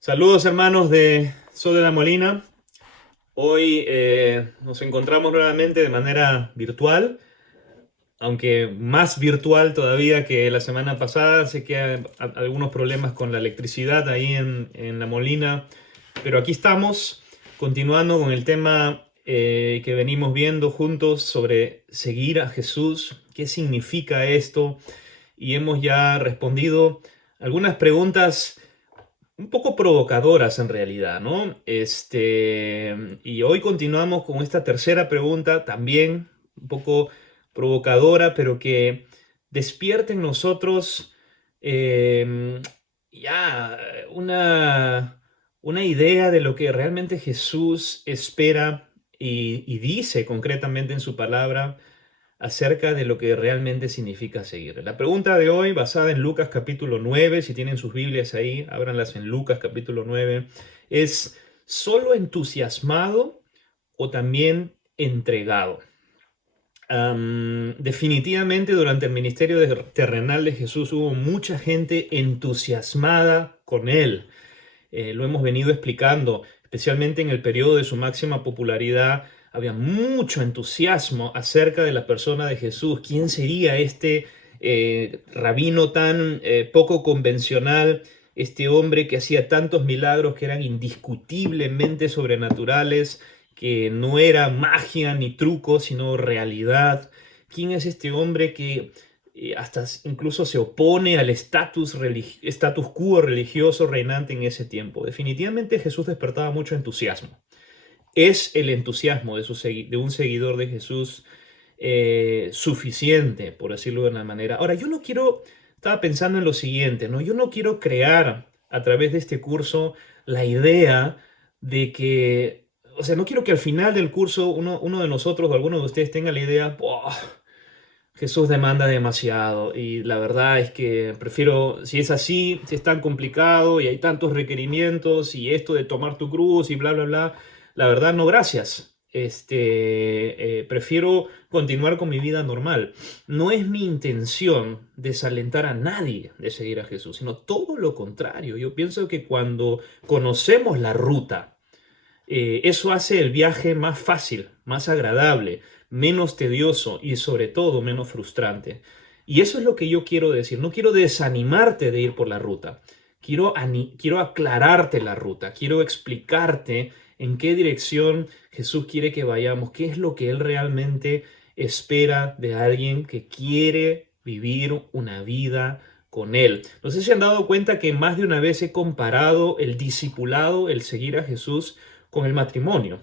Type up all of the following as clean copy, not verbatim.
Saludos hermanos de Sol de la Molina. Hoy nos encontramos nuevamente de manera virtual, aunque más virtual todavía que la semana pasada. Sé que hay algunos problemas con la electricidad ahí en la Molina, pero aquí estamos continuando con el tema que venimos viendo juntos sobre seguir a Jesús. ¿Qué significa esto? Y hemos ya respondido algunas preguntas un poco provocadoras en realidad, ¿no? Y hoy continuamos con esta tercera pregunta, también un poco provocadora, pero que despierta en nosotros eh, ya una idea de lo que realmente Jesús espera y dice concretamente en su palabra acerca de lo que realmente significa seguir. La pregunta de hoy, basada en Lucas capítulo 9, si tienen sus Biblias ahí, ábranlas en Lucas capítulo 9, es ¿solo entusiasmado o también entregado? Definitivamente durante el ministerio terrenal de Jesús hubo mucha gente entusiasmada con él. Lo hemos venido explicando, especialmente en el periodo de su máxima popularidad. Había mucho entusiasmo acerca de la persona de Jesús. ¿Quién sería este rabino tan poco convencional? Este hombre que hacía tantos milagros que eran indiscutiblemente sobrenaturales, que no era magia ni truco, sino realidad. ¿Quién es este hombre que hasta incluso se opone al status quo religioso reinante en ese tiempo? Definitivamente Jesús despertaba mucho entusiasmo. ¿Es el entusiasmo de un seguidor de Jesús suficiente, por decirlo de una manera? Ahora, estaba pensando en lo siguiente, ¿no? Yo no quiero crear a través de este curso la idea de que, o sea, no quiero que al final del curso uno de nosotros o alguno de ustedes tenga la idea: "Buah, Jesús demanda demasiado y la verdad es que prefiero, si es así, si es tan complicado y hay tantos requerimientos y esto de tomar tu cruz y bla, bla, bla, la verdad no, gracias. Prefiero continuar con mi vida normal". No es mi intención desalentar a nadie de seguir a Jesús, sino todo lo contrario. Yo pienso que cuando conocemos la ruta, eso hace el viaje más fácil, más agradable, menos tedioso y sobre todo menos frustrante. Y eso es lo que yo quiero decir. No quiero desanimarte de ir por la ruta. Quiero aclararte la ruta. Quiero explicarte en qué dirección Jesús quiere que vayamos, qué es lo que Él realmente espera de alguien que quiere vivir una vida con Él. No sé si han dado cuenta que más de una vez he comparado el discipulado, el seguir a Jesús, con el matrimonio.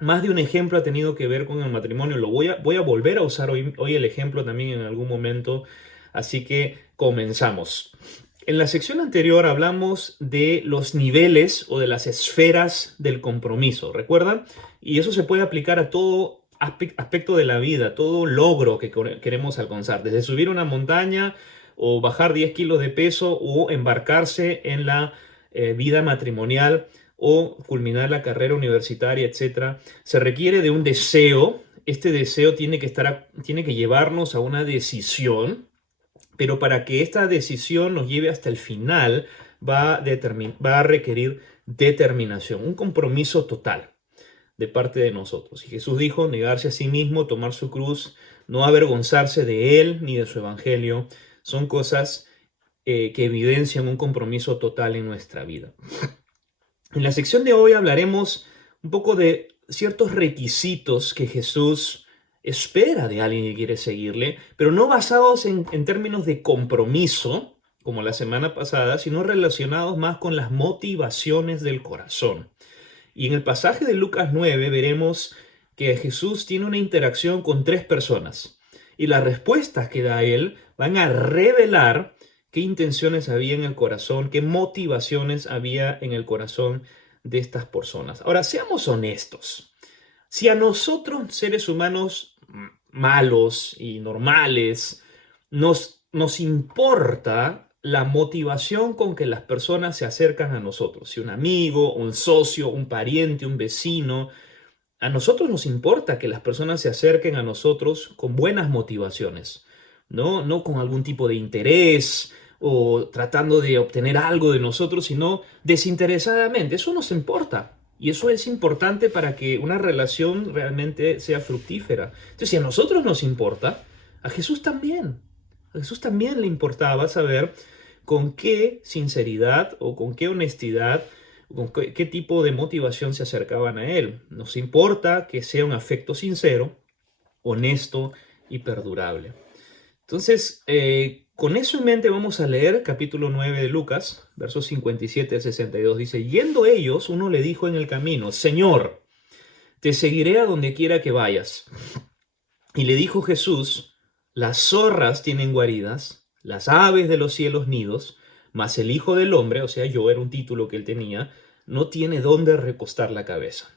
Más de un ejemplo ha tenido que ver con el matrimonio. Voy a volver a usar hoy el ejemplo también en algún momento. Así que comenzamos. En la sección anterior hablamos de los niveles o de las esferas del compromiso, ¿recuerdan? Y eso se puede aplicar a todo aspecto de la vida, todo logro que queremos alcanzar, desde subir una montaña o bajar 10 kilos de peso o embarcarse en la vida matrimonial o culminar la carrera universitaria, etcétera. Se requiere de un deseo. Este deseo tiene que llevarnos a una decisión, pero para que esta decisión nos lleve hasta el final va a requerir determinación, un compromiso total de parte de nosotros. Y Jesús dijo: negarse a sí mismo, tomar su cruz, no avergonzarse de él ni de su evangelio, son cosas que evidencian un compromiso total en nuestra vida. En la sección de hoy hablaremos un poco de ciertos requisitos que Jesús espera de alguien que quiere seguirle, pero no basados en términos de compromiso, como la semana pasada, sino relacionados más con las motivaciones del corazón. Y en el pasaje de Lucas 9 veremos que Jesús tiene una interacción con tres personas, y las respuestas que da él van a revelar qué intenciones había en el corazón, qué motivaciones había en el corazón de estas personas. Ahora, seamos honestos. Si a nosotros, seres humanos malos y normales, nos importa la motivación con que las personas se acercan a nosotros, si un amigo, un socio, un pariente, un vecino, a nosotros nos importa que las personas se acerquen a nosotros con buenas motivaciones, no con algún tipo de interés o tratando de obtener algo de nosotros, sino desinteresadamente. Eso nos importa. Y eso es importante para que una relación realmente sea fructífera. Entonces, si a nosotros nos importa, a Jesús también. A Jesús también le importaba saber con qué sinceridad o con qué honestidad, con qué tipo de motivación se acercaban a Él. Nos importa que sea un afecto sincero, honesto y perdurable. Entonces, con eso en mente vamos a leer capítulo 9 de Lucas, versos 57 al 62. Dice, yendo ellos, uno le dijo en el camino, Señor, te seguiré a donde quiera que vayas. Y le dijo Jesús, las zorras tienen guaridas, las aves de los cielos nidos, mas el Hijo del Hombre, o sea, yo era un título que él tenía, no tiene dónde recostar la cabeza.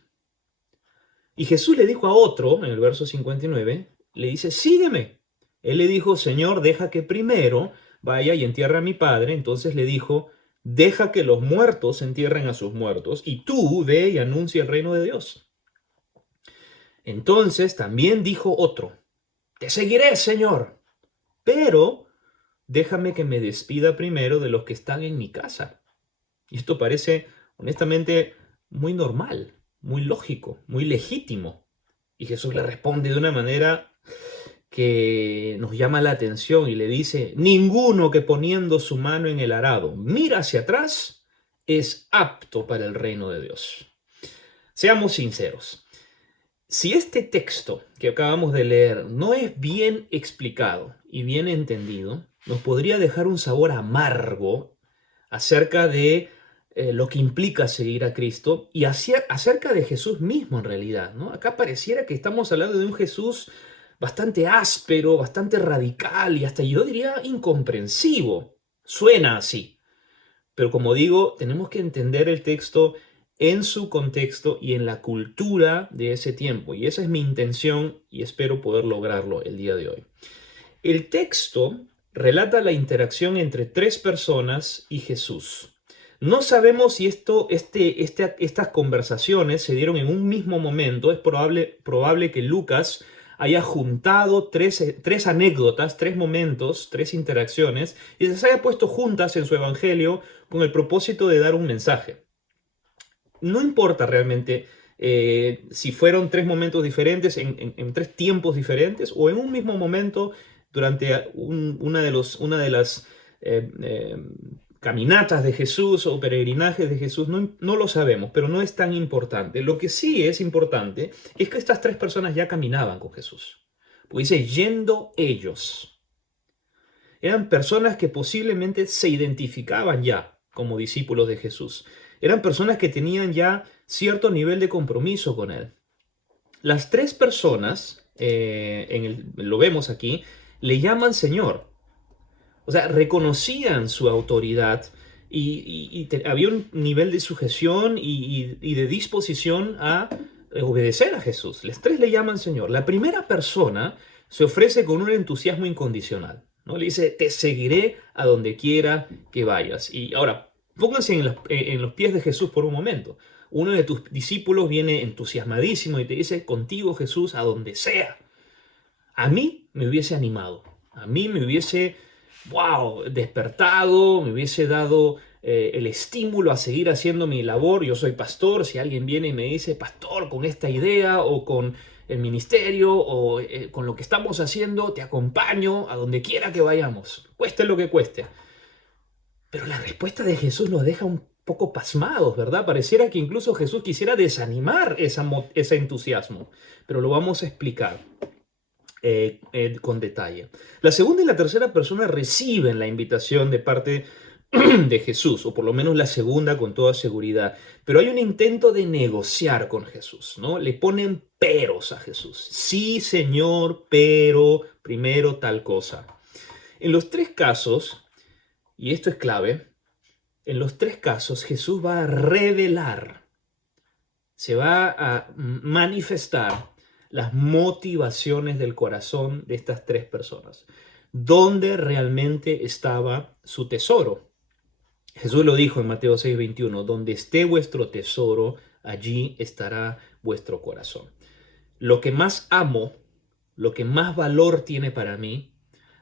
Y Jesús le dijo a otro, en el verso 59, le dice, sígueme. Él le dijo, Señor, deja que primero vaya y entierre a mi padre. Entonces le dijo, deja que los muertos entierren a sus muertos, y tú ve y anuncia el reino de Dios. Entonces también dijo otro, te seguiré, Señor, pero déjame que me despida primero de los que están en mi casa. Y esto parece, honestamente, muy normal, muy lógico, muy legítimo. Y Jesús le responde de una manera que nos llama la atención y le dice, ninguno que poniendo su mano en el arado mira hacia atrás es apto para el reino de Dios. Seamos sinceros. Si este texto que acabamos de leer no es bien explicado y bien entendido, nos podría dejar un sabor amargo acerca de lo que implica seguir a Cristo y acerca de Jesús mismo en realidad, ¿no? Acá pareciera que estamos hablando de un Jesús bastante áspero, bastante radical y hasta yo diría incomprensivo. Suena así. Pero como digo, tenemos que entender el texto en su contexto y en la cultura de ese tiempo. Y esa es mi intención y espero poder lograrlo el día de hoy. El texto relata la interacción entre tres personas y Jesús. No sabemos si estas conversaciones se dieron en un mismo momento. Es probable que Lucas haya juntado tres anécdotas, tres momentos, tres interacciones, y las haya puesto juntas en su evangelio con el propósito de dar un mensaje. No importa realmente si fueron tres momentos diferentes, en tres tiempos diferentes, o en un mismo momento durante una de las eh, eh, caminatas de Jesús o peregrinajes de Jesús, no lo sabemos, pero no es tan importante. Lo que sí es importante es que estas tres personas ya caminaban con Jesús. Porque dice, yendo ellos. Eran personas que posiblemente se identificaban ya como discípulos de Jesús. Eran personas que tenían ya cierto nivel de compromiso con él. Las tres personas, lo vemos aquí, le llaman Señor. O sea, reconocían su autoridad y había un nivel de sujeción y de disposición a obedecer a Jesús. Las tres le llaman Señor. La primera persona se ofrece con un entusiasmo incondicional, ¿no? Le dice, te seguiré a donde quiera que vayas. Y ahora, pónganse en los pies de Jesús por un momento. Uno de tus discípulos viene entusiasmadísimo y te dice, contigo Jesús, a donde sea. A mí me hubiese animado, a mí me hubiese, wow, despertado, me hubiese dado el estímulo a seguir haciendo mi labor. Yo soy pastor, si alguien viene y me dice, pastor, con esta idea o con el ministerio o con lo que estamos haciendo, te acompaño a donde quiera que vayamos, cueste lo que cueste. Pero la respuesta de Jesús nos deja un poco pasmados, ¿verdad? Pareciera que incluso Jesús quisiera desanimar ese entusiasmo, pero lo vamos a explicar con detalle. La segunda y la tercera persona reciben la invitación de parte de Jesús, o por lo menos la segunda con toda seguridad, pero hay un intento de negociar con Jesús, ¿no? Le ponen peros a Jesús. Sí, Señor, pero primero tal cosa. En los tres casos, y esto es clave, en los tres casos Jesús va a revelar, se va a manifestar las motivaciones del corazón de estas tres personas. ¿Dónde realmente estaba su tesoro? Jesús lo dijo en Mateo 6:21, donde esté vuestro tesoro, allí estará vuestro corazón. Lo que más amo, lo que más valor tiene para mí,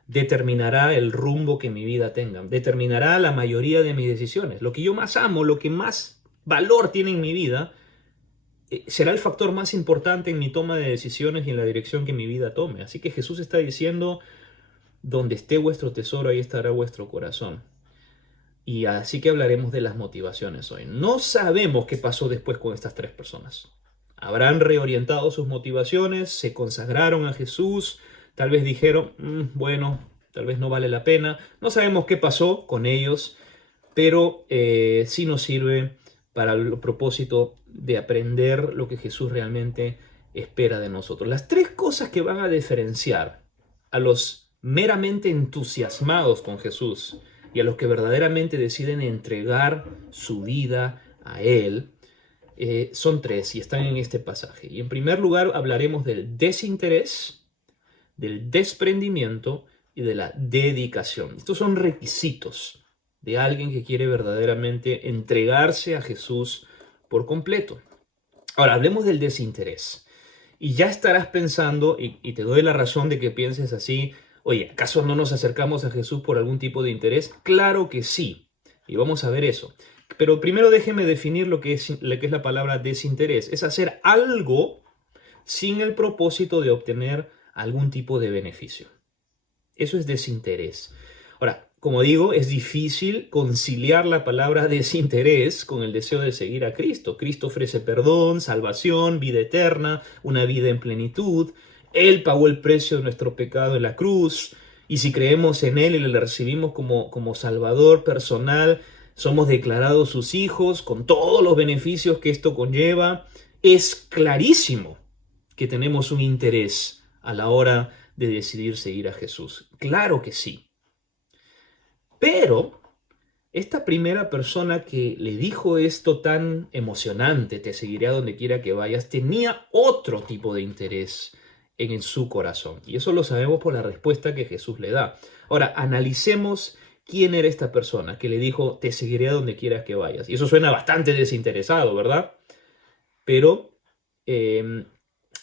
determinará el rumbo que mi vida tenga, determinará la mayoría de mis decisiones. Lo que yo más amo, lo que más valor tiene en mi vida, será el factor más importante en mi toma de decisiones y en la dirección que mi vida tome. Así que Jesús está diciendo, donde esté vuestro tesoro, ahí estará vuestro corazón. Y así que hablaremos de las motivaciones hoy. No sabemos qué pasó después con estas tres personas. Habrán reorientado sus motivaciones, se consagraron a Jesús, tal vez dijeron, bueno, tal vez no vale la pena. No sabemos qué pasó con ellos, pero sí nos sirve para el propósito de aprender lo que Jesús realmente espera de nosotros. Las tres cosas que van a diferenciar a los meramente entusiasmados con Jesús y a los que verdaderamente deciden entregar su vida a Él, son tres y están en este pasaje. Y en primer lugar hablaremos del desinterés, del desprendimiento y de la dedicación. Estos son requisitos de alguien que quiere verdaderamente entregarse a Jesús por completo. Ahora, hablemos del desinterés. Y ya estarás pensando, y te doy la razón de que pienses así, oye, ¿acaso no nos acercamos a Jesús por algún tipo de interés? Claro que sí, y vamos a ver eso. Pero primero déjeme definir lo que es la palabra desinterés. Es hacer algo sin el propósito de obtener algún tipo de beneficio. Eso es desinterés. Ahora, como digo, es difícil conciliar la palabra desinterés con el deseo de seguir a Cristo. Cristo ofrece perdón, salvación, vida eterna, una vida en plenitud. Él pagó el precio de nuestro pecado en la cruz. Y si creemos en Él y le recibimos como Salvador personal, somos declarados sus hijos con todos los beneficios que esto conlleva. Es clarísimo que tenemos un interés a la hora de decidir seguir a Jesús. Claro que sí. Pero esta primera persona que le dijo esto tan emocionante, te seguiré a donde quiera que vayas, tenía otro tipo de interés en su corazón. Y eso lo sabemos por la respuesta que Jesús le da. Ahora, analicemos quién era esta persona que le dijo, te seguiré a donde quieras que vayas. Y eso suena bastante desinteresado, ¿verdad? Pero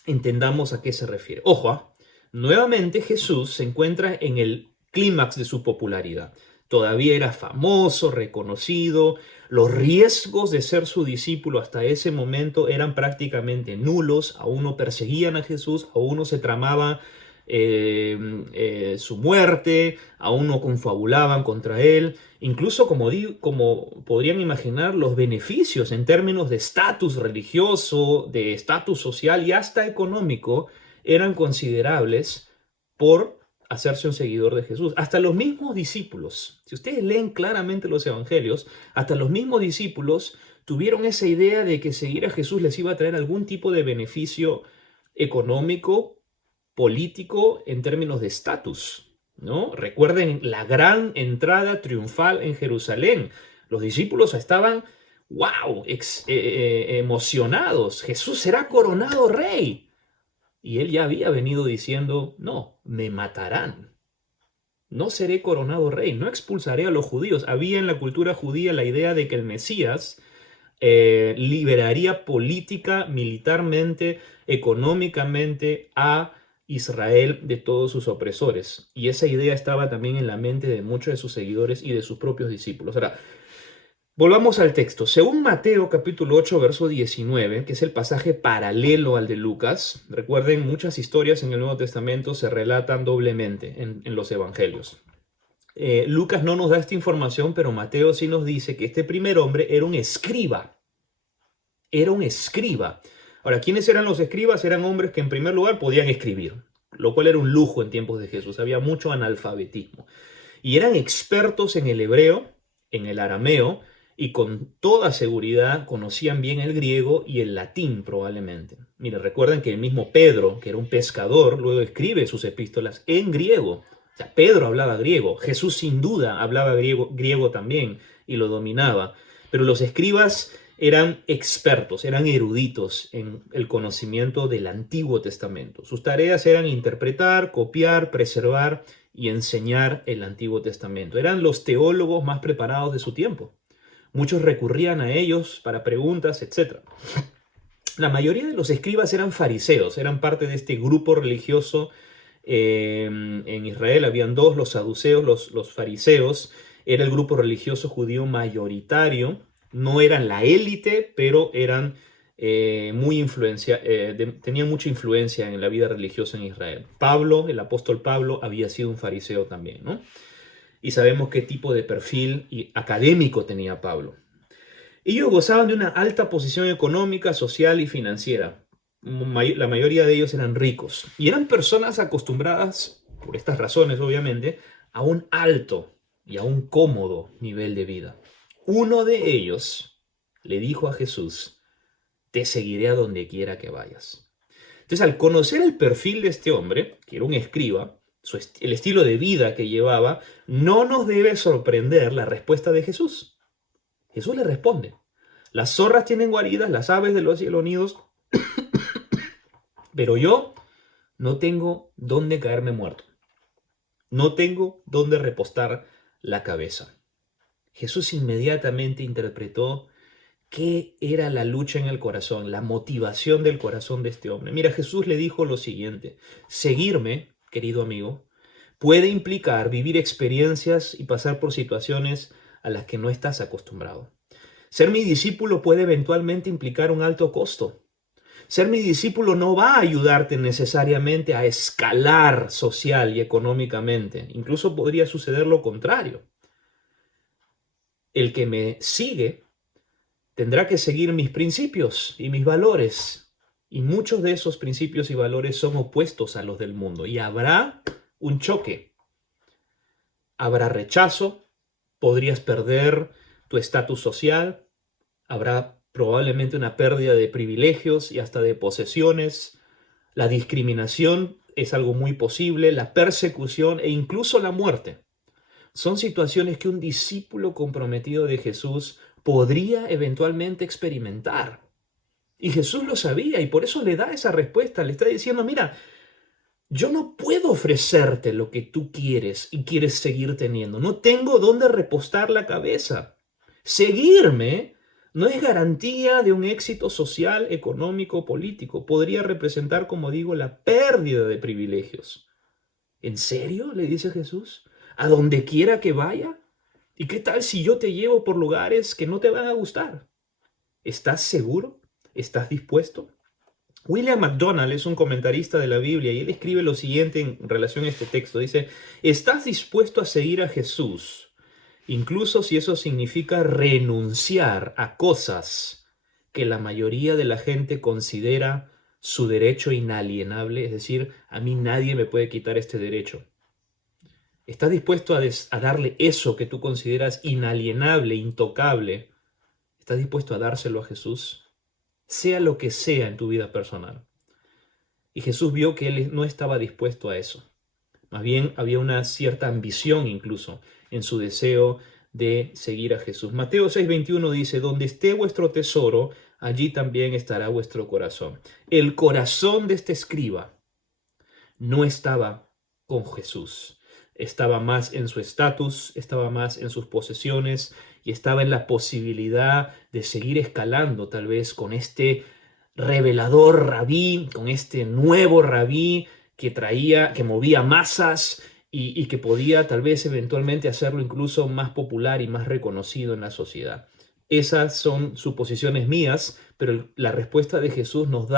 entendamos a qué se refiere. Ojo, nuevamente Jesús se encuentra en el clímax de su popularidad. Todavía era famoso, reconocido. Los riesgos de ser su discípulo hasta ese momento eran prácticamente nulos. Aún no perseguían a Jesús, aún no se tramaba su muerte, aún no confabulaban contra él. Incluso, como podrían imaginar, los beneficios en términos de estatus religioso, de estatus social y hasta económico eran considerables por hacerse un seguidor de Jesús. Hasta los mismos discípulos, si ustedes leen claramente los evangelios, hasta los mismos discípulos tuvieron esa idea de que seguir a Jesús les iba a traer algún tipo de beneficio económico, político, en términos de estatus, ¿no? Recuerden la gran entrada triunfal en Jerusalén. Los discípulos estaban, wow, emocionados. Jesús será coronado rey. Y él ya había venido diciendo, no, me matarán. No seré coronado rey, no expulsaré a los judíos. Había en la cultura judía la idea de que el Mesías liberaría política, militarmente, económicamente a Israel de todos sus opresores. Y esa idea estaba también en la mente de muchos de sus seguidores y de sus propios discípulos. Ahora, volvamos al texto. Según Mateo capítulo 8, verso 19, que es el pasaje paralelo al de Lucas, recuerden, muchas historias en el Nuevo Testamento se relatan doblemente en los evangelios. Lucas no nos da esta información, pero Mateo sí nos dice que este primer hombre era un escriba. Era un escriba. Ahora, ¿quiénes eran los escribas? Eran hombres que en primer lugar podían escribir, lo cual era un lujo en tiempos de Jesús. Había mucho analfabetismo. Y eran expertos en el hebreo, en el arameo, y con toda seguridad conocían bien el griego y el latín probablemente. Miren, recuerden que el mismo Pedro, que era un pescador, luego escribe sus epístolas en griego. O sea, Pedro hablaba griego, Jesús sin duda hablaba griego también y lo dominaba. Pero los escribas eran expertos, eran eruditos en el conocimiento del Antiguo Testamento. Sus tareas eran interpretar, copiar, preservar y enseñar el Antiguo Testamento. Eran los teólogos más preparados de su tiempo. Muchos recurrían a ellos para preguntas, etc. La mayoría de los escribas eran fariseos, eran parte de este grupo religioso En Israel habían dos, los saduceos, los fariseos. Era el grupo religioso judío mayoritario. No eran la élite, pero eran tenían mucha influencia en la vida religiosa en Israel. Pablo, el apóstol Pablo, había sido un fariseo también, ¿no? Y sabemos qué tipo de perfil académico tenía Pablo. Ellos gozaban de una alta posición económica, social y financiera. La mayoría de ellos eran ricos y eran personas acostumbradas, por estas razones obviamente, a un alto y a un cómodo nivel de vida. Uno de ellos le dijo a Jesús: te seguiré a donde quiera que vayas. Entonces, al conocer el perfil de este hombre, que era un escriba, el estilo de vida que llevaba, no nos debe sorprender la respuesta de Jesús. Jesús le responde: las zorras tienen guaridas, las aves de los cielos nidos, pero yo no tengo dónde caerme muerto. No tengo dónde repostar la cabeza. Jesús inmediatamente interpretó qué era la lucha en el corazón, la motivación del corazón de este hombre. Mira, Jesús le dijo lo siguiente: seguirme, querido amigo, puede implicar vivir experiencias y pasar por situaciones a las que no estás acostumbrado. Ser mi discípulo puede eventualmente implicar un alto costo. Ser mi discípulo no va a ayudarte necesariamente a escalar social y económicamente. Incluso podría suceder lo contrario. El que me sigue tendrá que seguir mis principios y mis valores. Y muchos de esos principios y valores son opuestos a los del mundo. Y habrá un choque. Habrá rechazo. Podrías perder tu estatus social. Habrá probablemente una pérdida de privilegios y hasta de posesiones. La discriminación es algo muy posible, la persecución e incluso la muerte. Son situaciones que un discípulo comprometido de Jesús podría eventualmente experimentar. Y Jesús lo sabía y por eso le da esa respuesta. Le está diciendo: mira, yo no puedo ofrecerte lo que tú quieres y quieres seguir teniendo. No tengo dónde repostar la cabeza. Seguirme no es garantía de un éxito social, económico, político. Podría representar, como digo, la pérdida de privilegios. ¿En serio?, le dice Jesús. ¿A donde quiera que vaya? ¿Y qué tal si yo te llevo por lugares que no te van a gustar? ¿Estás seguro? ¿Estás dispuesto? William MacDonald es un comentarista de la Biblia y él escribe lo siguiente en relación a este texto. Dice: ¿estás dispuesto a seguir a Jesús, incluso si eso significa renunciar a cosas que la mayoría de la gente considera su derecho inalienable? Es decir, a mí nadie me puede quitar este derecho. ¿Estás dispuesto a darle eso que tú consideras inalienable, intocable? ¿Estás dispuesto a dárselo a Jesús? Sea lo que sea en tu vida personal. Y Jesús vio que él no estaba dispuesto a eso. Más bien había una cierta ambición incluso en su deseo de seguir a Jesús. Mateo 6:21 dice: donde esté vuestro tesoro, allí también estará vuestro corazón. El corazón de este escriba no estaba con Jesús. Estaba más en su estatus, estaba más en sus posesiones y estaba en la posibilidad de seguir escalando tal vez con este revelador rabí, con este nuevo rabí que movía masas y que podía tal vez eventualmente hacerlo incluso más popular y más reconocido en la sociedad. Esas son suposiciones mías, pero la respuesta de Jesús nos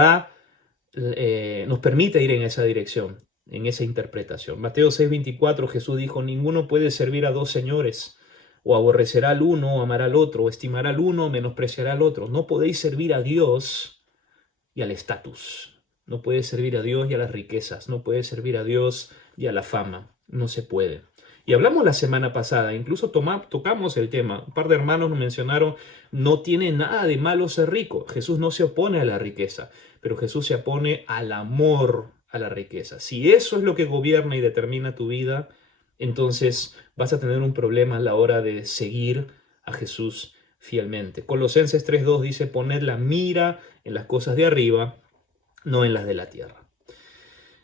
permite ir en esa dirección, en esa interpretación. Mateo 6:24, Jesús dijo: ninguno puede servir a dos señores, o aborrecerá al uno, o amará al otro, o estimará al uno, o menospreciará al otro. No podéis servir a Dios y al estatus. No puedes servir a Dios y a las riquezas. No puedes servir a Dios y a la fama. No se puede. Y hablamos la semana pasada, incluso tocamos el tema. Un par de hermanos nos mencionaron: no tiene nada de malo ser rico. Jesús no se opone a la riqueza, pero Jesús se opone al amor a la riqueza. Si eso es lo que gobierna y determina tu vida, entonces vas a tener un problema a la hora de seguir a Jesús fielmente. Colosenses 3:2 dice: poned la mira en las cosas de arriba, no en las de la tierra.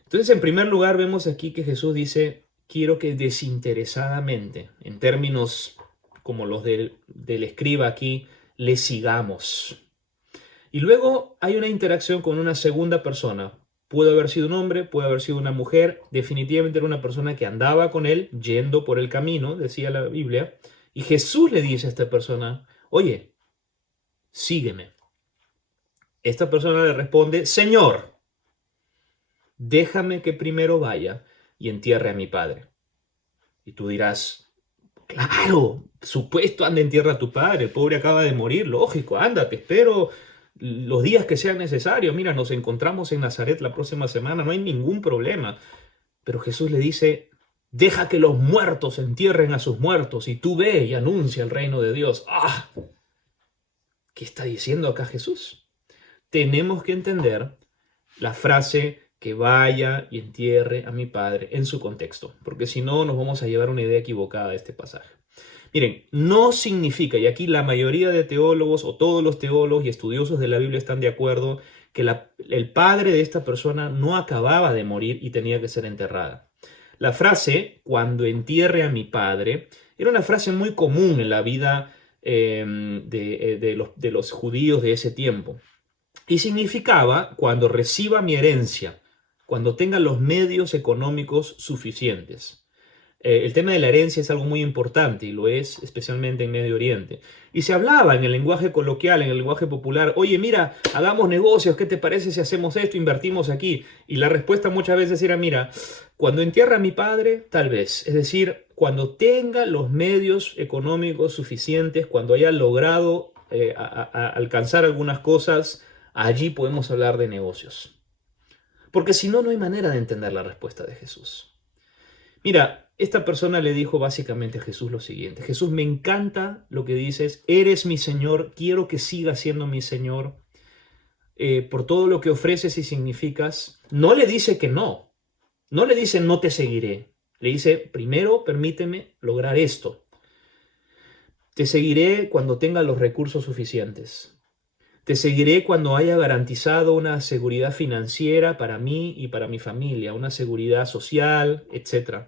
Entonces, en primer lugar, vemos aquí que Jesús dice: quiero que desinteresadamente, en términos como los del escriba aquí, le sigamos. Y luego hay una interacción con una segunda persona, Puede haber sido un hombre, puede haber sido una mujer, definitivamente era una persona que andaba con él, yendo por el camino, decía la Biblia, y Jesús le dice a esta persona, oye, sígueme. Esta persona le responde, Señor, déjame que primero vaya y entierre a mi padre. Y tú dirás, claro, supuesto, anda, entierra a tu padre, el pobre acaba de morir, lógico, anda, te espero los días que sean necesarios. Mira, nos encontramos en Nazaret la próxima semana, no hay ningún problema. Pero Jesús le dice, deja que los muertos entierren a sus muertos y tú ve y anuncia el reino de Dios. ¡Ah! ¿Qué está diciendo acá Jesús? Tenemos que entender la frase que vaya y entierre a mi padre en su contexto, porque si no nos vamos a llevar una idea equivocada de este pasaje. Miren, no significa, y aquí la mayoría de teólogos o todos los teólogos y estudiosos de la Biblia están de acuerdo, que el padre de esta persona no acababa de morir y tenía que ser enterrada. La frase, cuando entierre a mi padre, era una frase muy común en la vida de los judíos de ese tiempo. Y significaba cuando reciba mi herencia, cuando tenga los medios económicos suficientes. El tema de la herencia es algo muy importante y lo es especialmente en Medio Oriente. Y se hablaba en el lenguaje coloquial, en el lenguaje popular, oye, mira, hagamos negocios, ¿qué te parece si hacemos esto, invertimos aquí? Y la respuesta muchas veces era, mira, cuando entierra a mi padre, tal vez. Es decir, cuando tenga los medios económicos suficientes, cuando haya logrado alcanzar algunas cosas, allí podemos hablar de negocios. Porque si no, no hay manera de entender la respuesta de Jesús. Mira, esta persona le dijo básicamente a Jesús lo siguiente: Jesús, me encanta lo que dices, eres mi Señor, quiero que sigas siendo mi Señor, por todo lo que ofreces y significas. No le dice que no, no le dice no te seguiré, le dice primero permíteme lograr esto. Te seguiré cuando tenga los recursos suficientes. Te seguiré cuando haya garantizado una seguridad financiera para mí y para mi familia, una seguridad social, etc.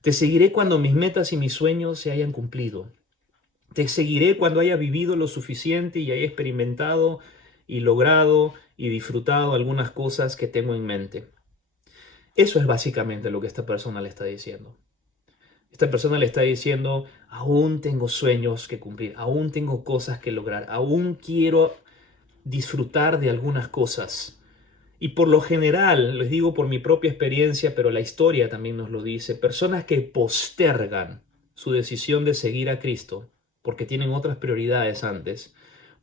Te seguiré cuando mis metas y mis sueños se hayan cumplido. Te seguiré cuando haya vivido lo suficiente y haya experimentado y logrado y disfrutado algunas cosas que tengo en mente. Eso es básicamente lo que esta persona le está diciendo. Esta persona le está diciendo, aún tengo sueños que cumplir, aún tengo cosas que lograr, aún quiero disfrutar de algunas cosas. Y por lo general, les digo por mi propia experiencia, pero la historia también nos lo dice, personas que postergan su decisión de seguir a Cristo porque tienen otras prioridades antes,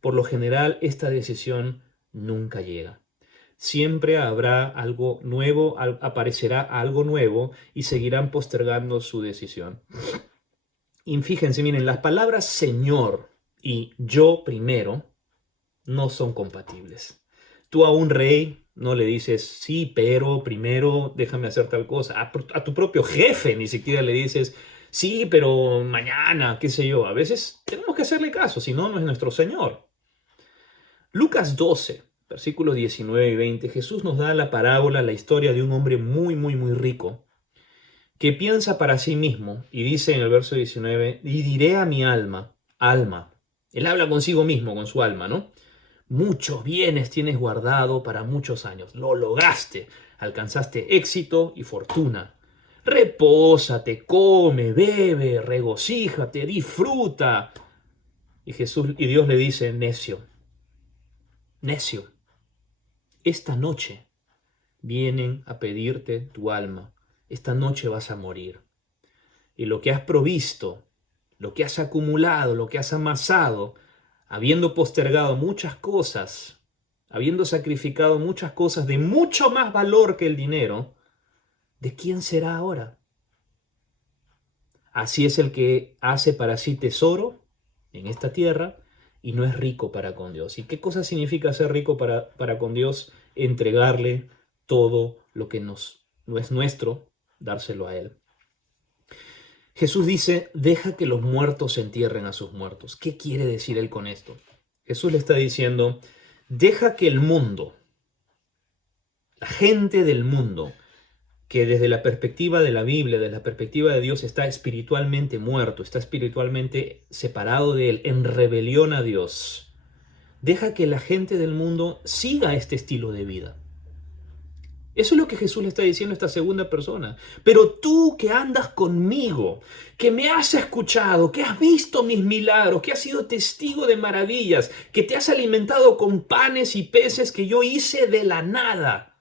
por lo general esta decisión nunca llega. Siempre habrá algo nuevo, aparecerá algo nuevo y seguirán postergando su decisión. Y fíjense, miren, las palabras Señor y yo primero no son compatibles. Tú a un rey no le dices, sí, pero primero déjame hacer tal cosa. A tu propio jefe ni siquiera le dices, sí, pero mañana, qué sé yo. A veces tenemos que hacerle caso, si no, no es nuestro Señor. Lucas 12, versículos 19 y 20, Jesús nos da la parábola, la historia de un hombre muy, muy, muy rico que piensa para sí mismo y dice en el verso 19, y diré a mi alma, alma. Él habla consigo mismo, con su alma, ¿no? Muchos bienes tienes guardado para muchos años. Lo lograste. Alcanzaste éxito y fortuna. Repósate, come, bebe, regocíjate, disfruta. Y Dios le dice, necio, necio, esta noche vienen a pedirte tu alma. Esta noche vas a morir. Y lo que has provisto, lo que has acumulado, lo que has amasado, habiendo postergado muchas cosas, habiendo sacrificado muchas cosas de mucho más valor que el dinero, ¿de quién será ahora? Así es el que hace para sí tesoro en esta tierra y no es rico para con Dios. ¿Y qué cosa significa ser rico para con Dios? Entregarle todo lo que no es nuestro, dárselo a Él. Jesús dice, deja que los muertos entierren a sus muertos. ¿Qué quiere decir Él con esto? Jesús le está diciendo, deja que el mundo, la gente del mundo, que desde la perspectiva de la Biblia, desde la perspectiva de Dios, está espiritualmente muerto, está espiritualmente separado de Él, en rebelión a Dios, deja que la gente del mundo siga este estilo de vida. Eso es lo que Jesús le está diciendo a esta segunda persona. Pero tú que andas conmigo, que me has escuchado, que has visto mis milagros, que has sido testigo de maravillas, que te has alimentado con panes y peces que yo hice de la nada.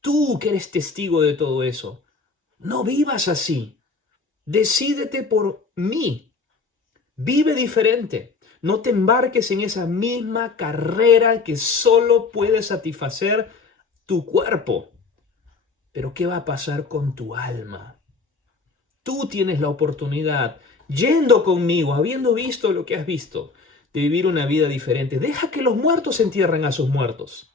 Tú que eres testigo de todo eso, no vivas así. Decídete por mí. Vive diferente. No te embarques en esa misma carrera que solo puede satisfacer tu cuerpo. Pero ¿qué va a pasar con tu alma? Tú tienes la oportunidad, yendo conmigo, habiendo visto lo que has visto, de vivir una vida diferente. Deja que los muertos entierren a sus muertos.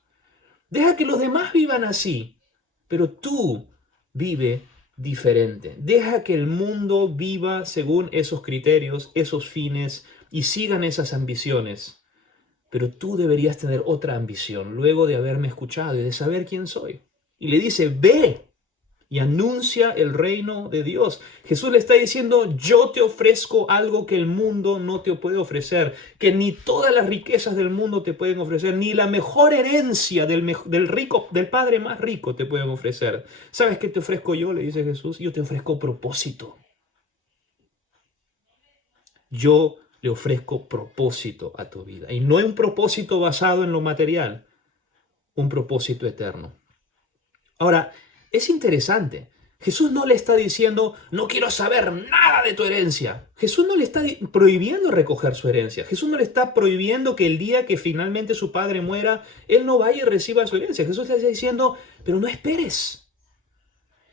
Deja que los demás vivan así. Pero tú vive diferente. Deja que el mundo viva según esos criterios, esos fines y sigan esas ambiciones. Pero tú deberías tener otra ambición luego de haberme escuchado y de saber quién soy. Y le dice, ve y anuncia el reino de Dios. Jesús le está diciendo, yo te ofrezco algo que el mundo no te puede ofrecer, que ni todas las riquezas del mundo te pueden ofrecer, ni la mejor herencia del rico, del padre más rico te pueden ofrecer. ¿Sabes qué te ofrezco yo? Le dice Jesús, yo te ofrezco propósito. Yo le ofrezco propósito a tu vida. Y no es un propósito basado en lo material, un propósito eterno. Ahora, es interesante. Jesús no le está diciendo, no quiero saber nada de tu herencia. Jesús no le está prohibiendo recoger su herencia. Jesús no le está prohibiendo que el día que finalmente su padre muera, él no vaya y reciba su herencia. Jesús le está diciendo, pero no esperes.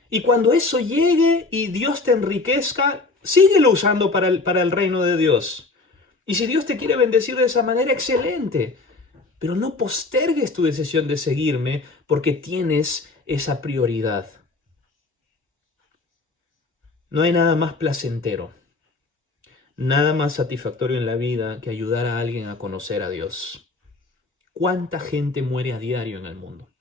Y cuando eso llegue y Dios te enriquezca, síguelo usando para el reino de Dios. Y si Dios te quiere bendecir de esa manera, excelente. Pero no postergues tu decisión de seguirme porque tienes esa prioridad. No hay nada más placentero, nada más satisfactorio en la vida que ayudar a alguien a conocer a Dios. ¿Cuánta gente muere a diario en el mundo?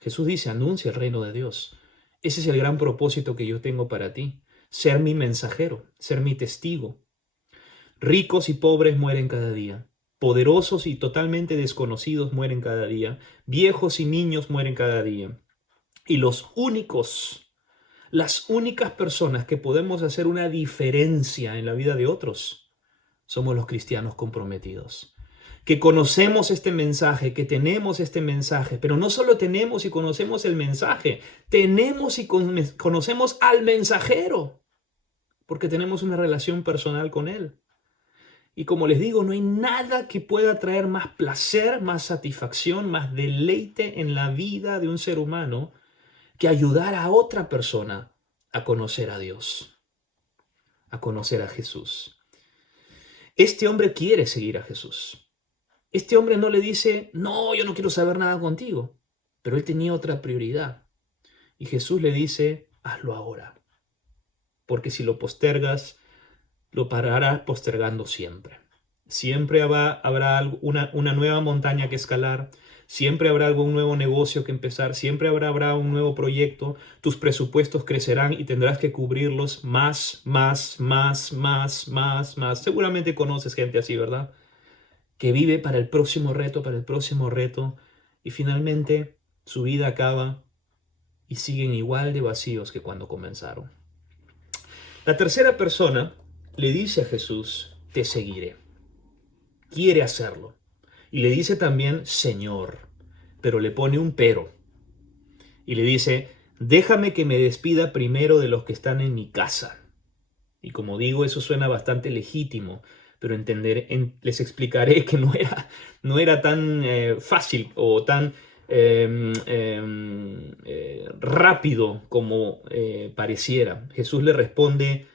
Jesús dice, anuncia el reino de Dios. Ese es el gran propósito que yo tengo para ti. Ser mi mensajero, ser mi testigo. Ricos y pobres mueren cada día. Poderosos y totalmente desconocidos mueren cada día. Viejos y niños mueren cada día. Y las únicas personas que podemos hacer una diferencia en la vida de otros somos los cristianos comprometidos. Que conocemos este mensaje, que tenemos este mensaje, pero no solo tenemos y conocemos el mensaje, tenemos y conocemos al mensajero, porque tenemos una relación personal con él. Y como les digo, no hay nada que pueda traer más placer, más satisfacción, más deleite en la vida de un ser humano que ayudar a otra persona a conocer a Dios, a conocer a Jesús. Este hombre quiere seguir a Jesús. Este hombre no le dice, no, yo no quiero saber nada contigo, pero él tenía otra prioridad. Y Jesús le dice, hazlo ahora, porque si lo postergas, lo pararás postergando siempre. Siempre habrá una nueva montaña que escalar, siempre habrá algún nuevo negocio que empezar, siempre habrá un nuevo proyecto, tus presupuestos crecerán y tendrás que cubrirlos más. Seguramente conoces gente así, ¿verdad? Que vive para el próximo reto, y finalmente su vida acaba y siguen igual de vacíos que cuando comenzaron. La tercera persona le dice a Jesús, te seguiré. Quiere hacerlo. Y le dice también, Señor, pero le pone un pero. Y le dice, déjame que me despida primero de los que están en mi casa. Y como digo, eso suena bastante legítimo, pero les explicaré que no era tan fácil o tan rápido como pareciera. Jesús le responde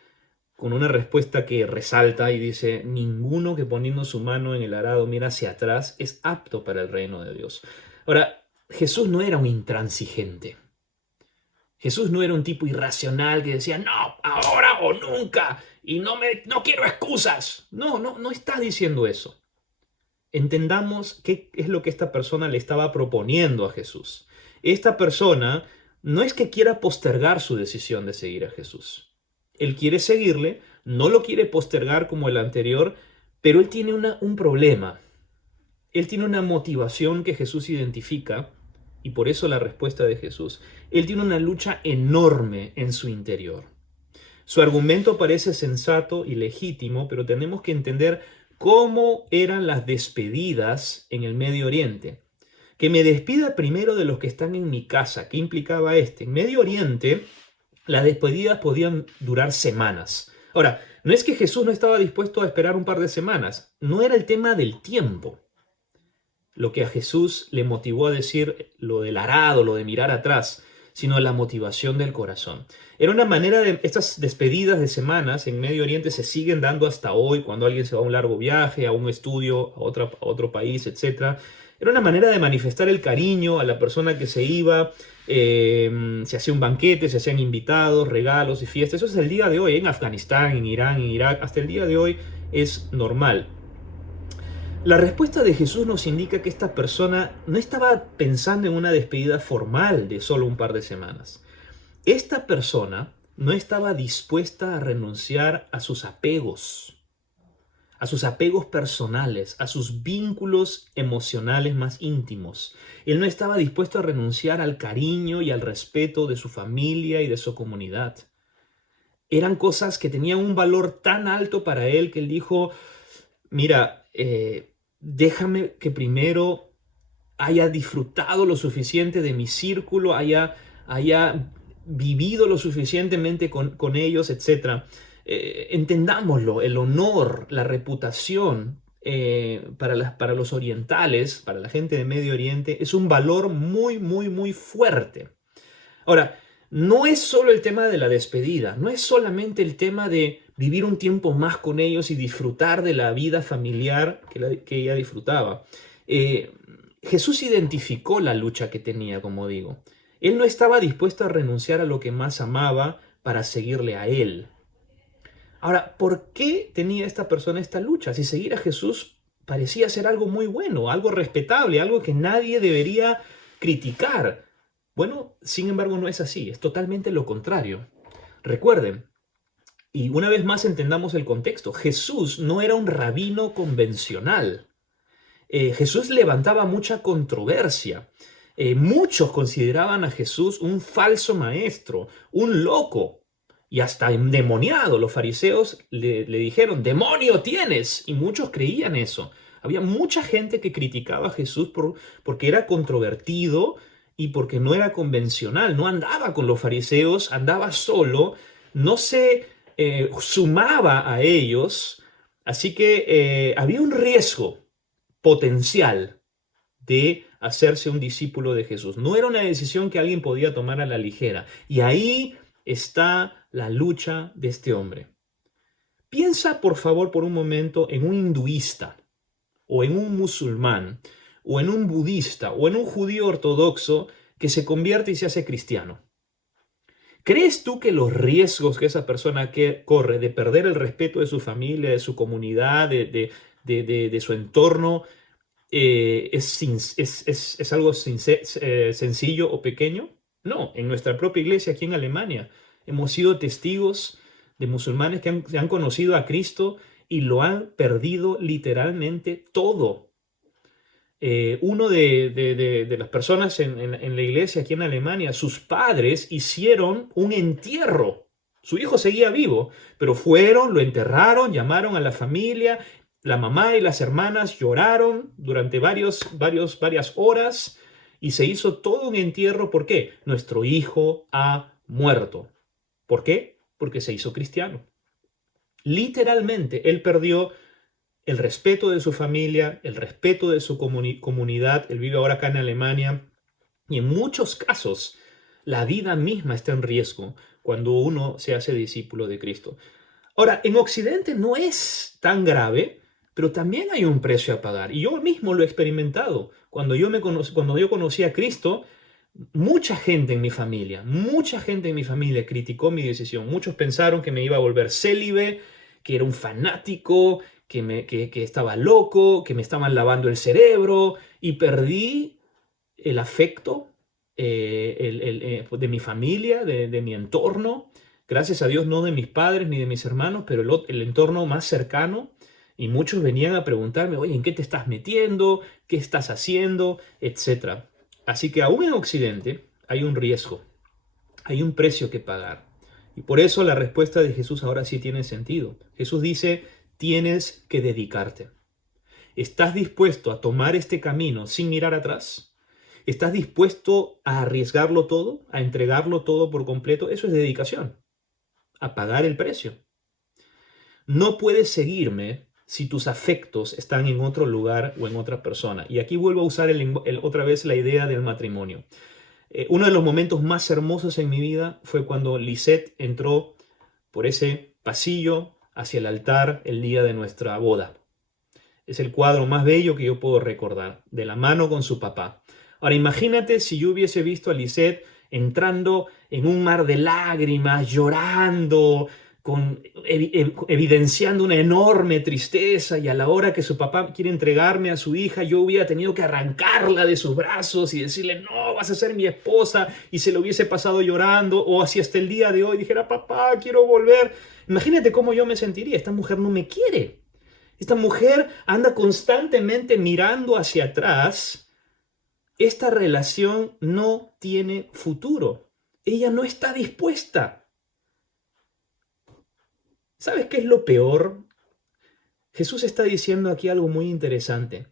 con una respuesta que resalta y dice, ninguno que poniendo su mano en el arado mira hacia atrás es apto para el reino de Dios. Ahora, Jesús no era un intransigente. Jesús no era un tipo irracional que decía, no, ahora o nunca, y no quiero excusas. No está diciendo eso. Entendamos qué es lo que esta persona le estaba proponiendo a Jesús. Esta persona no es que quiera postergar su decisión de seguir a Jesús. Él quiere seguirle, no lo quiere postergar como el anterior, pero él tiene un problema. Él tiene una motivación que Jesús identifica Y por eso la respuesta de Jesús. Él tiene una lucha enorme en su interior. Su argumento parece sensato y legítimo, pero tenemos que entender cómo eran las despedidas en el Medio Oriente. Que me despida primero de los que están en mi casa. ¿Qué implicaba este? En Medio Oriente, las despedidas podían durar semanas. Ahora, no es que Jesús no estaba dispuesto a esperar un par de semanas. No era el tema del tiempo lo que a Jesús le motivó a decir lo del arado, lo de mirar atrás, sino la motivación del corazón. Era una manera de, estas despedidas de semanas en Medio Oriente se siguen dando hasta hoy, cuando alguien se va a un largo viaje, a un estudio, a otro país, etc. Era una manera de manifestar el cariño a la persona que se iba, se hacía un banquete, se hacían invitados, regalos y fiestas. Eso es el día de hoy, en Afganistán, en Irán, en Irak, hasta el día de hoy es normal. La respuesta de Jesús nos indica que esta persona no estaba pensando en una despedida formal de solo un par de semanas. Esta persona no estaba dispuesta a renunciar a sus apegos personales, a sus vínculos emocionales más íntimos. Él no estaba dispuesto a renunciar al cariño y al respeto de su familia y de su comunidad. Eran cosas que tenían un valor tan alto para él que él dijo, mira, déjame que primero haya disfrutado lo suficiente de mi círculo, haya vivido lo suficientemente con ellos, etc. Entendámoslo, el honor, la reputación para los orientales, para la gente de Medio Oriente, es un valor muy, muy, muy fuerte. Ahora, no es solo el tema de la despedida, no es solamente el tema de vivir un tiempo más con ellos y disfrutar de la vida familiar que ella disfrutaba. Jesús identificó la lucha que tenía, como digo. Él no estaba dispuesto a renunciar a lo que más amaba para seguirle a él. Ahora, ¿por qué tenía esta persona esta lucha? Si seguir a Jesús parecía ser algo muy bueno, algo respetable, algo que nadie debería criticar. Bueno, sin embargo, no es así, es totalmente lo contrario. Recuerden, y una vez más entendamos el contexto, Jesús no era un rabino convencional. Jesús levantaba mucha controversia. Muchos consideraban a Jesús un falso maestro, un loco y hasta endemoniado. Los fariseos le dijeron, demonio tienes, y muchos creían eso. Había mucha gente que criticaba a Jesús porque era controvertido y porque no era convencional, no andaba con los fariseos, andaba solo, no se sumaba a ellos, así que había un riesgo potencial de hacerse un discípulo de Jesús. No era una decisión que alguien podía tomar a la ligera. Y ahí está la lucha de este hombre. Piensa, por favor, por un momento en un hinduista, o en un musulmán, o en un budista, o en un judío ortodoxo que se convierte y se hace cristiano. ¿Crees tú que los riesgos que esa persona corre de perder el respeto de su familia, de su comunidad, de su entorno, es algo sencillo o pequeño? No, en nuestra propia iglesia aquí en Alemania hemos sido testigos de musulmanes que han conocido a Cristo y lo han perdido literalmente todo. Uno de las personas en la iglesia aquí en Alemania, sus padres hicieron un entierro. Su hijo seguía vivo, pero fueron, lo enterraron, llamaron a la familia. La mamá y las hermanas lloraron durante varias horas y se hizo todo un entierro. ¿Por qué? Nuestro hijo ha muerto. ¿Por qué? Porque se hizo cristiano. Literalmente, él perdió el respeto de su familia, el respeto de su comunidad. Él vive ahora acá en Alemania y en muchos casos la vida misma está en riesgo cuando uno se hace discípulo de Cristo. Ahora, en Occidente no es tan grave, pero también hay un precio a pagar. Y yo mismo lo he experimentado. Cuando yo conocí a Cristo, mucha gente en mi familia criticó mi decisión. Muchos pensaron que me iba a volver célibe, que era un fanático, que estaba loco, que me estaban lavando el cerebro y perdí el afecto de mi familia, de mi entorno. Gracias a Dios no de mis padres ni de mis hermanos, pero el entorno más cercano. Y muchos venían a preguntarme, oye, ¿en qué te estás metiendo? ¿Qué estás haciendo? Etcétera. Así que aún en Occidente hay un riesgo, hay un precio que pagar. Y por eso la respuesta de Jesús ahora sí tiene sentido. Jesús dice, tienes que dedicarte. ¿Estás dispuesto a tomar este camino sin mirar atrás? ¿Estás dispuesto a arriesgarlo todo, a entregarlo todo por completo? Eso es dedicación, a pagar el precio. No puedes seguirme si tus afectos están en otro lugar o en otra persona. Y aquí vuelvo a usar otra vez la idea del matrimonio. Uno de los momentos más hermosos en mi vida fue cuando Lisette entró por ese pasillo hacia el altar el día de nuestra boda. Es el cuadro más bello que yo puedo recordar, de la mano con su papá. Ahora imagínate si yo hubiese visto a Lisette entrando en un mar de lágrimas, llorando, evidenciando una enorme tristeza, y a la hora que su papá quiere entregarme a su hija, yo hubiera tenido que arrancarla de sus brazos y decirle, no, vas a ser mi esposa, y se lo hubiese pasado llorando, o así hasta el día de hoy dijera, papá, quiero volver. Imagínate cómo yo me sentiría. Esta mujer no me quiere. Esta mujer anda constantemente mirando hacia atrás. Esta relación no tiene futuro. Ella no está dispuesta. ¿Sabes qué es lo peor? Jesús está diciendo aquí algo muy interesante.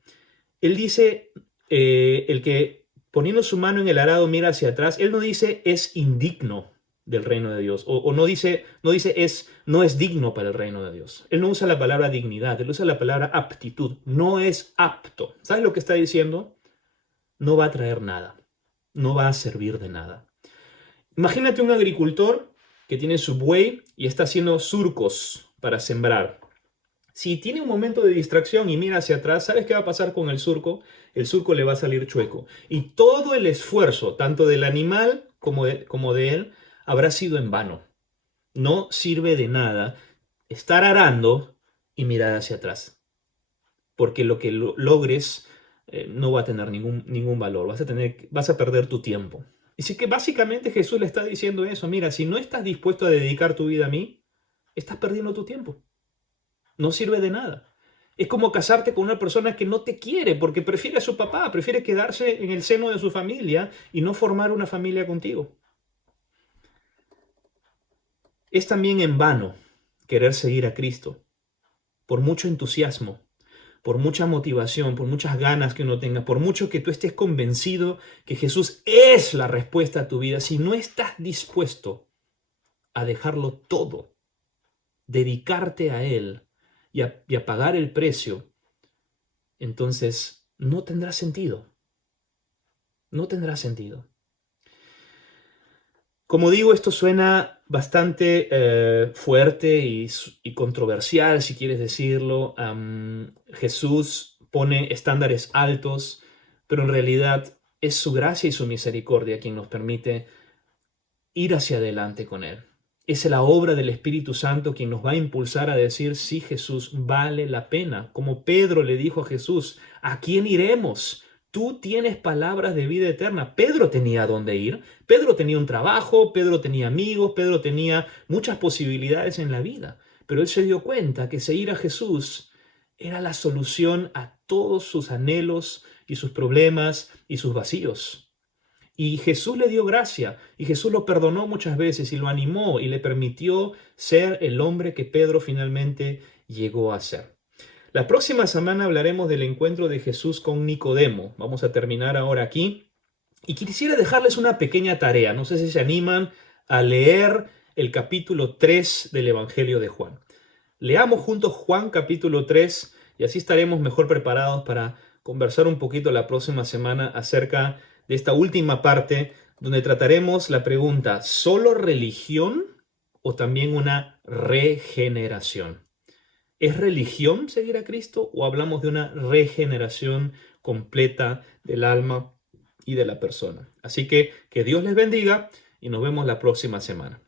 Él dice, el que poniendo su mano en el arado mira hacia atrás, él no dice es indigno del reino de Dios, o no dice no es digno para el reino de Dios. Él no usa la palabra dignidad, él usa la palabra aptitud, no es apto. ¿Sabes lo que está diciendo? No va a traer nada, no va a servir de nada. Imagínate un agricultor que tiene su buey y está haciendo surcos para sembrar. Si tiene un momento de distracción y mira hacia atrás, ¿sabes qué va a pasar con el surco? El surco le va a salir chueco. Y todo el esfuerzo, tanto del animal como de él, habrá sido en vano. No sirve de nada estar arando y mirar hacia atrás. Porque lo que logres no va a tener ningún valor. Vas a perder tu tiempo. Y sí que básicamente Jesús le está diciendo eso. Mira, si no estás dispuesto a dedicar tu vida a mí, estás perdiendo tu tiempo. No sirve de nada. Es como casarte con una persona que no te quiere porque prefiere a su papá, prefiere quedarse en el seno de su familia y no formar una familia contigo. Es también en vano querer seguir a Cristo, por mucho entusiasmo, por mucha motivación, por muchas ganas que uno tenga, por mucho que tú estés convencido que Jesús es la respuesta a tu vida. Si no estás dispuesto a dejarlo todo, dedicarte a Él y a pagar el precio, entonces no tendrá sentido. No tendrá sentido. Como digo, esto suena bastante fuerte y controversial, si quieres decirlo. Jesús pone estándares altos, pero en realidad es su gracia y su misericordia quien nos permite ir hacia adelante con Él. Es la obra del Espíritu Santo quien nos va a impulsar a decir, sí, Jesús, vale la pena. Como Pedro le dijo a Jesús, ¿a quién iremos? Tú tienes palabras de vida eterna. Pedro tenía a dónde ir. Pedro tenía un trabajo, Pedro tenía amigos, Pedro tenía muchas posibilidades en la vida. Pero él se dio cuenta que seguir a Jesús era la solución a todos sus anhelos y sus problemas y sus vacíos. Y Jesús le dio gracia, y Jesús lo perdonó muchas veces, y lo animó, y le permitió ser el hombre que Pedro finalmente llegó a ser. La próxima semana hablaremos del encuentro de Jesús con Nicodemo. Vamos a terminar ahora aquí. Y quisiera dejarles una pequeña tarea. No sé si se animan a leer el capítulo 3 del Evangelio de Juan. Leamos juntos Juan capítulo 3 y así estaremos mejor preparados para conversar un poquito la próxima semana acerca de esta última parte donde trataremos la pregunta, ¿solo religión o también una regeneración? ¿Es religión seguir a Cristo o hablamos de una regeneración completa del alma y de la persona? Así que Dios les bendiga y nos vemos la próxima semana.